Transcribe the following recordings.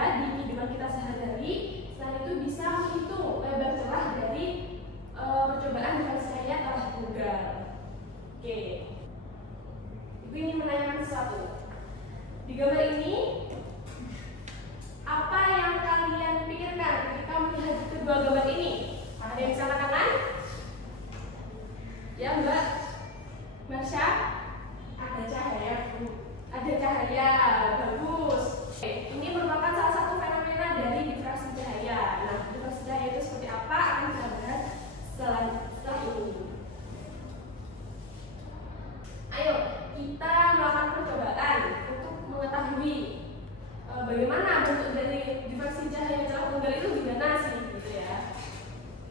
cahaya di kehidupan kita sehari-hari. Selain itu bisa menghitung lebar celah dari percobaan diferensi cahaya telah gagal. Oke, Ibu ingin menanyakan sesuatu. Di gambar ini, apa yang kalian pikirkan ketika melihat kedua gambar ini? Ada yang bisa angkat tangan? Ya, Mbak Marsha? Ada cahaya, Bu. Ada cahaya, bagus. Oke, ini merupakan salah satu fenomena dari difraksi cahaya. Nah, difraksi cahaya itu seperti apa? Akan kita bahas setelah ini. Ayo, kita melakukan percobaan untuk mengetahui bagaimana bentuk dari difraksi cahaya celah tunggal itu gimana sih, gitu ya.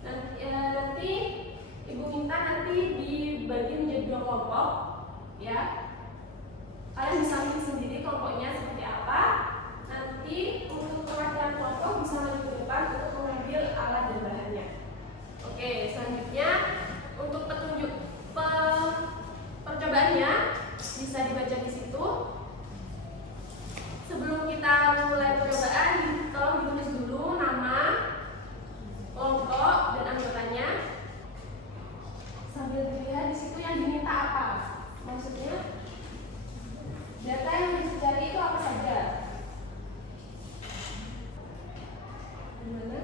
Nanti Ibu minta nanti dibagi menjadi 2 kelompok, ya. Kalian bisa pilih sendiri kelompoknya seperti apa. Nanti untuk perwakilan kelompok bisa maju ke depan untuk mengambil alat dan bahannya. Oke, selanjutnya untuk petunjuk percobaannya bisa dibaca di situ. Sebelum kita mulai percobaan, tolong ditulis dulu nama, kelompok, dan anggotanya. Sambil dilihat di situ yang diminta apa. Maksudnya data yang dicari itu apa saja? Gimana?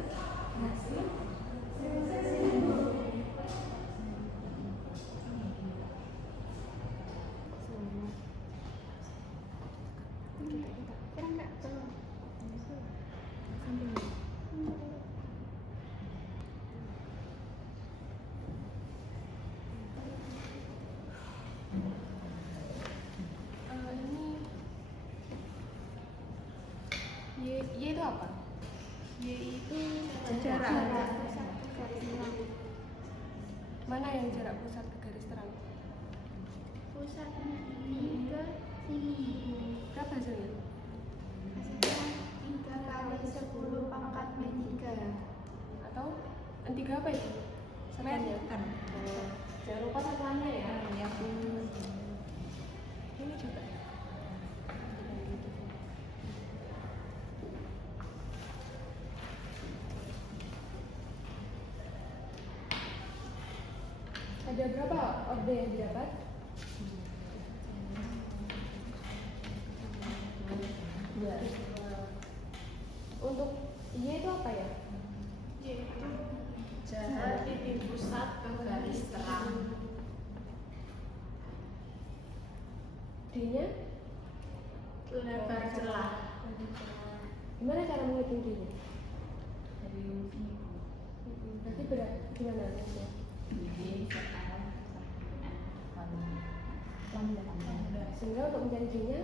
Hasil? Y itu apa? Y itu jarak. Mana yang jarak pusat ke garis terang? Pusatnya ini ke sini. Berapa hasilnya? Hasilnya 3 kali 10 pangkat -3. Atau N3 apa itu? Satuannya? Jangan lupa satuannya ya. Ini juga. Ada berapa orde yang didapat? Untuk Y itu apa ya? Y itu jarak titik pusat ke garis terang. D-nya? Lebar celah. Gimana cara menghitung D-nya? Dari sini. Berarti gimana? Sehingga untuk mencari D-nya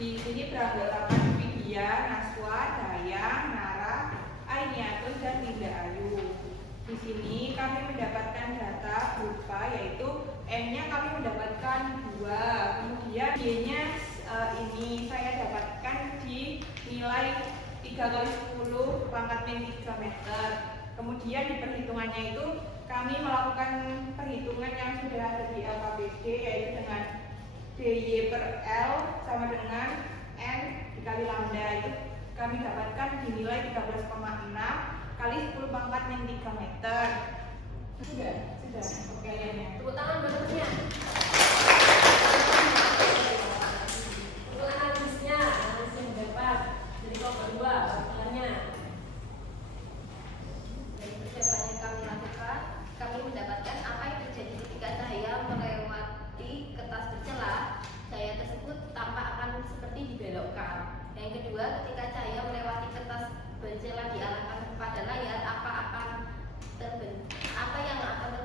di sini beranggotakan Vidya, Naswa, Dayang, Nara, Ainiatun, dan Linda Ayu. Di sini kami mendapatkan data berupa yaitu M-nya kami mendapatkan 2, kemudian Y-nya ini saya dapatkan di nilai 3 kali 10 pangkat min 3 meter. Kemudian di perhitungannya itu kami melakukan perhitungan yang sudah ada di LKPD yaitu dengan DY per L sama dengan N dikali lambda, itu kami dapatkan di nilai 13,6 kali 10 pangkat min 3 meter. Sudah. Oke, tepuk tangan buat temennya. Untuk analisnya dapat dari kelompok 2 bakalannya. Dari percobaan yang kami lakukan, kami mendapatkan apa yang terjadi ketika cahaya melewati kertas bercelah. Cahaya tersebut tampak akan seperti dibelokkan. Yang kedua, ketika cahaya melewati kertas bercelah diarahkan kepada layar, apa yang akan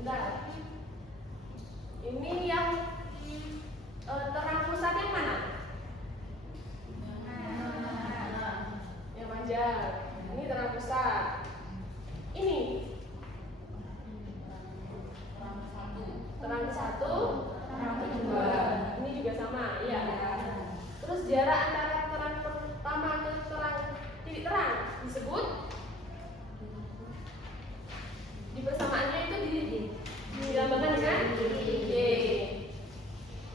Bentar. Ini yang terang pusat yang mana? Yang panjang. Ini terang pusat. Ini terang satu, terang kedua. Ini juga sama, iya. Terus jarak antara terang pertama ke terang titik terang disebut di persamaannya itu dilambangkan dengan Y.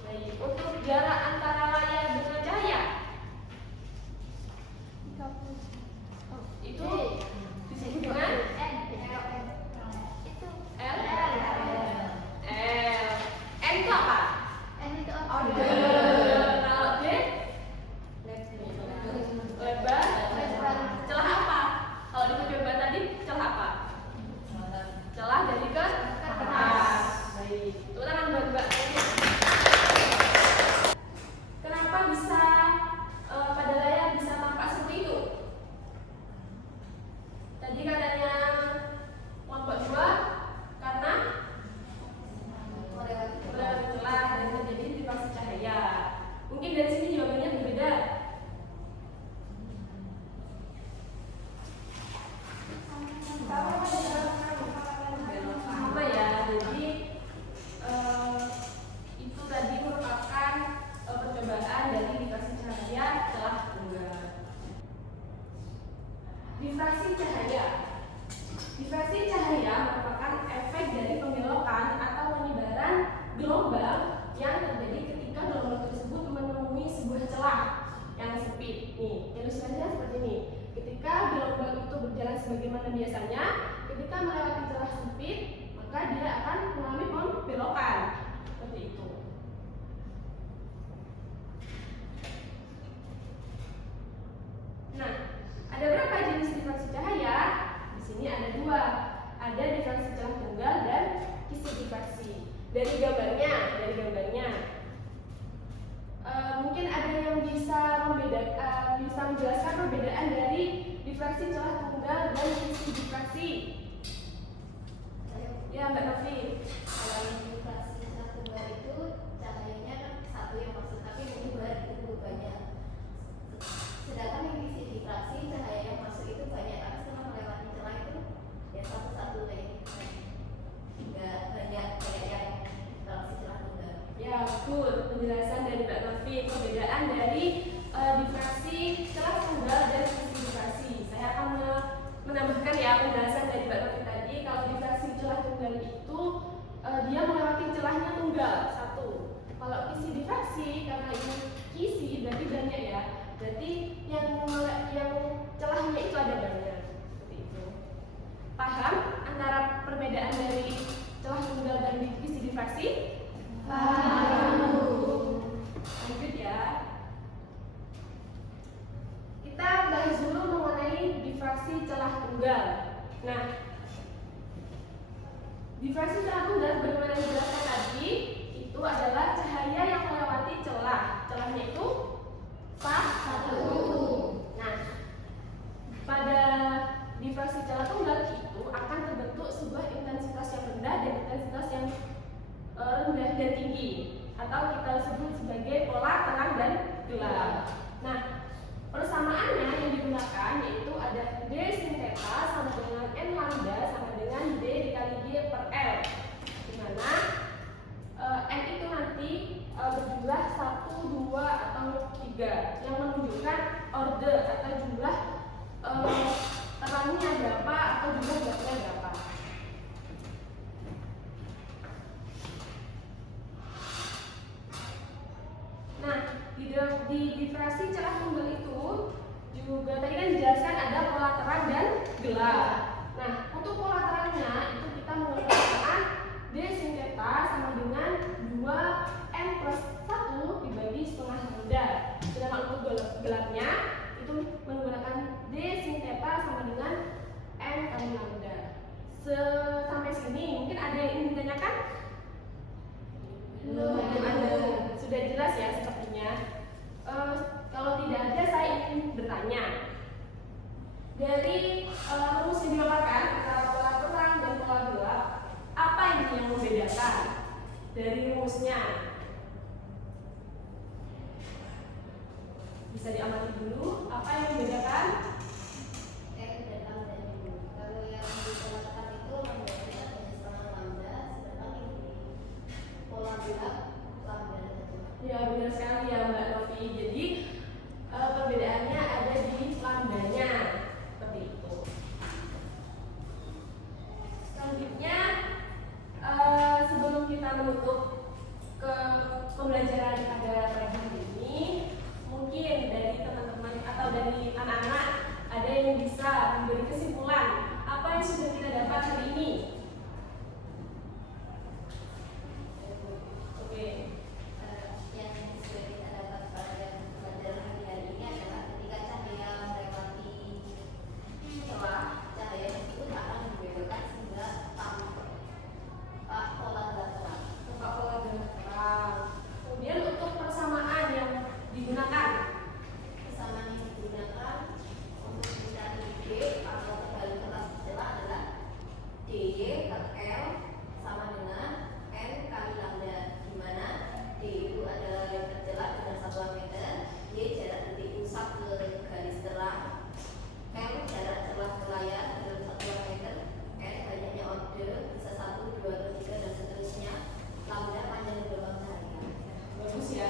Baik, untuk jarak antara layar dengan cahaya itu disebut dengan L. N itu apa? Kalau D lebar. Celah apa? Kalau di coba tadi celah apa? Celah dari ke atas. Baik. Tepuk tangan buat Mbak. Kenapa bisa pada layar bisa tampak seperti itu? Tadi katanya kelompok 2 karena melewati celah dan terjadi diffraksi cahaya. Mungkin dari sini jawabannya berbeda. Sama ya, jadi itu tadi merupakan percobaan dari diffraksi cahaya celah tunggal. Diffraksi cahaya. Diffraksi cahaya merupakan efek dari pembelokan atau penyebaran gelombang yang terjadi ketika gelombang tersebut menemui sebuah celah yang sempit. Nih, ilustrasinya seperti ini. Ketika gelombang itu berjalan sebagaimana biasanya, ketika melewati celah sempit, maka dia akan mengalami pembelokan. Seperti itu. Nah, ada berapa jenis diffraksi cahaya? Di sini ada 2. Ada diffraksi celah tunggal dan kisi diffraksi. Dari gambarnya, mungkin ada yang bisa menjelaskan perbedaan dari diffraksi celah tunggal dan kisi diffraksi. Ya, Mbak Novi. Kalau yang diffraksi celah tunggal itu cahayanya kan satu yang masuk, tapi menyebar itu banyak. Sedangkan yang kisi diffraksi cahaya yang masuk itu banyak, tapi setelah melewati celah itu ya satu-satu kayak gitu. Enggak banyak kayak yang diffraksi celah tunggal. Ya, betul. Penjelasan dari Mbak Novi, perbedaan dari diffraksi celah tunggal dan kisi diffraksi. Saya akan menambahkan ya penjelasan dari Mbak Novi tadi. Kalau diffraksi celah tunggal itu dia melewati celahnya tunggal satu. Kalau kisi diffraksi, karena ini kisi berarti banyak ya. Berarti yang celahnya itu ada banyak. Seperti itu. Paham antara perbedaan dari celah tunggal dan kisi diffraksi? Paham. Lanjut ya. Kita bahas dulu mengenai diffraksi celah tunggal. Nah, diffraksi celah tunggal bagaimana dijelaskan tadi, itu adalah cahaya yang melewati celah. Celahnya itu satu. Nah, pada diffraksi celah tunggal itu akan terbentuk sebuah intensitas yang rendah dan intensitas yang rendah dan tinggi, atau kita sebut sebagai pola terang dan gelap. Nah, persamaannya yang digunakan yaitu ada D sin theta sama dengan N lambda sama dengan D dikali G per L, dimana N itu nanti berjumlah 1, 2, atau 3 yang menunjukkan order atau jumlah terangnya berapa atau jumlah gasnya berapa. Nah, di diffraksi celah tunggal itu juga tadi kan dijelaskan ada pola terang dan gelap. Nah, untuk pola terangnya itu kita menggunakan D sin theta sama dengan 2 N plus 1 dibagi setengah lambda. Sedangkan untuk gelapnya itu menggunakan D sin theta sama dengan N kali lambda. Sampai sini mungkin ada yang ingin ditanyakan? Belum ada. Sudah jelas ya sepertinya. Kalau tidak ada, saya ingin bertanya. Dari rumus yang dipaparkan antara pola terang dan pola gelap, apa yang yang membedakan dari rumusnya. Bisa diamati dulu apa yang membedakan. N dan lambda dulu. Kalau yang dikatakan itu lambdanya hanya setengah lambda, sedangkan yang di pola bulat lambda saja. Ya benar sekali ya Mbak Novi. Jadi perbedaannya ada di lambdanya seperti itu. Selanjutnya sebelum kita menutup ke pembelajaran pada pagi hari ini, mungkin dari teman-teman atau dari anak-anak ada yang bisa memberi kesimpulan apa yang sudah kita dapat hari ini. Oke. Yang sudah kita dapat pada pelajaran hari ini adalah ketika cahaya melewati celah, cahaya tersebut akan dibelokkan sehingga tampak pola terang. Tempat pola dengan terang. Kemudian untuk persamaan yang digunakan. Kesamaan yang digunakan untuk mencari D atau kembali kertas bercelah adalah D per L sama dengan N kali lambda, di mana D itu adalah yang tercelah dengan satuan meter, Y jarak titik pusat ke garis terang, M jarak celah ke layar dengan satuan meter, N banyaknya orde bisa 1, 2, atau 3 dan seterusnya, lambda panjang gelombang cahaya. Bagus ya.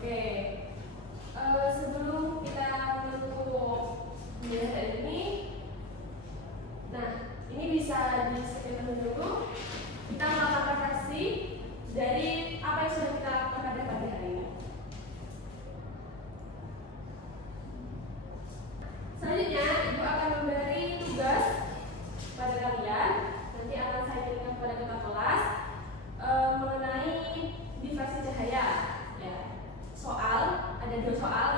Oke. Sebelum kita menutup pembelajaran ini, nah ini bisa di-skip dulu. Kita melakukan refleksi dari apa yang sudah kita lakukan pada pagi hari ini. Selanjutnya, Ibu akan memberi tugas pada kalian. Nanti akan saya kirimkan kepada kakak kelas mengenai diversi cahaya. Ya. Soal, ada 2 soal